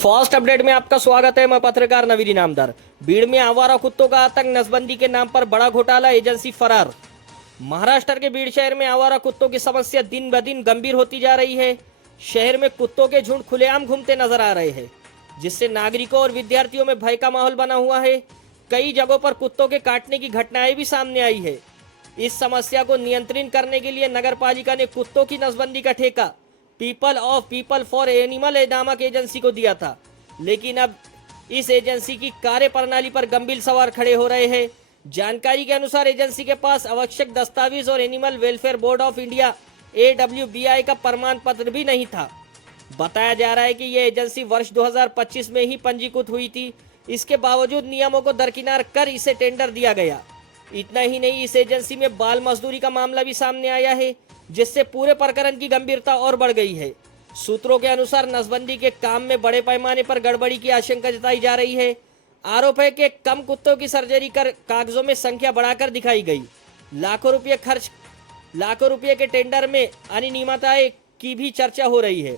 First update में आपका स्वागत है। मैं पत्रकार नवीद इनामदार। भीड़ में आवारा कुत्तों का आतंक, नसबंदी के नाम पर बड़ा घोटाला, एजेंसी फरार। महाराष्ट्र के भीड़ शहर में आवारा कुत्तों की समस्या दिन ब दिन गंभीर होती जा रही है। शहर में कुत्तों के झुंड खुलेआम घूमते नजर आ रहे हैं, जिससे नागरिकों और विद्यार्थियों में भय का माहौल बना हुआ है। कई जगहों पर कुत्तों के काटने की घटनाएं भी सामने आई है। इस समस्या को नियंत्रित करने के लिए नगर पालिका ने कुत्तों की नसबंदी का ठेका पीपल फॉर एनिमल नामक एजेंसी को दिया था, लेकिन अब इस एजेंसी की कार्यप्रणाली पर गंभीर सवाल खड़े हो रहे हैं। जानकारी के अनुसार एजेंसी के पास आवश्यक दस्तावेज और animal welfare board of India AWBI का प्रमाण पत्र भी नहीं था। बताया जा रहा है कि यह एजेंसी वर्ष 2025 में ही पंजीकृत हुई थी। इसके बावजूद नियमों को दरकिनार कर इसे टेंडर दिया गया। इतना ही नहीं, इस एजेंसी में बाल मजदूरी का मामला भी सामने आया है, जिससे पूरे प्रकरण की गंभीरता और बढ़ गई है। सूत्रों के अनुसार नसबंदी के काम में बड़े पैमाने पर गड़बड़ी की आशंका जताई जा रही है। आरोप है कि कम कुत्तों की सर्जरी कर कागजों में संख्या बढ़ाकर दिखाई गई। लाखों रुपये के टेंडर में अनियमितताएं की भी चर्चा हो रही है।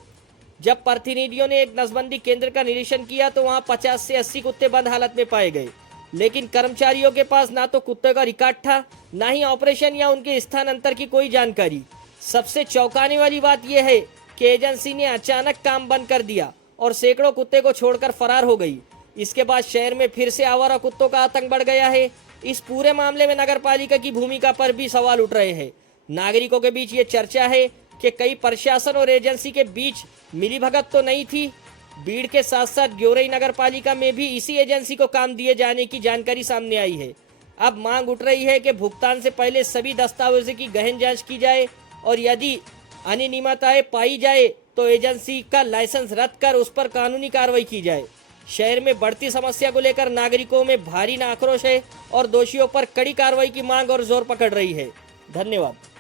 जब प्रतिनिधियों ने एक नसबंदी केंद्र का निरीक्षण किया तो वहां 50 से 80 कुत्ते बंद हालत में पाए गए, लेकिन कर्मचारियों के पास ना तो कुत्ते का रिकॉर्ड था, ना ही ऑपरेशन या उनके स्थानांतर की कोई जानकारी। सबसे चौंकाने वाली बात यह है कि एजेंसी ने अचानक काम बंद कर दिया और सैकड़ों कुत्ते को छोड़कर फरार हो गई। इसके बाद शहर में फिर से आवारा कुत्तों का आतंक बढ़ गया है। इस पूरे मामले में नगरपालिका की भूमिका पर भी सवाल उठ रहे हैं। नागरिकों के बीच ये चर्चा है कि कई प्रशासन और एजेंसी के बीच मिलीभगत तो नहीं थी। भीड़ के साथ साथ ग्योरई नगरपालिका में भी इसी एजेंसी को काम दिए जाने की जानकारी सामने आई है। अब मांग उठ रही है कि भुगतान से पहले सभी दस्तावेजों की गहन जांच की जाए और यदि अनियमितताएं पाई जाए तो एजेंसी का लाइसेंस रद्द कर उस पर कानूनी कार्रवाई की जाए। शहर में बढ़ती समस्या को लेकर नागरिकों में भारी आक्रोश है और दोषियों पर कड़ी कार्रवाई की मांग और जोर पकड़ रही है। धन्यवाद।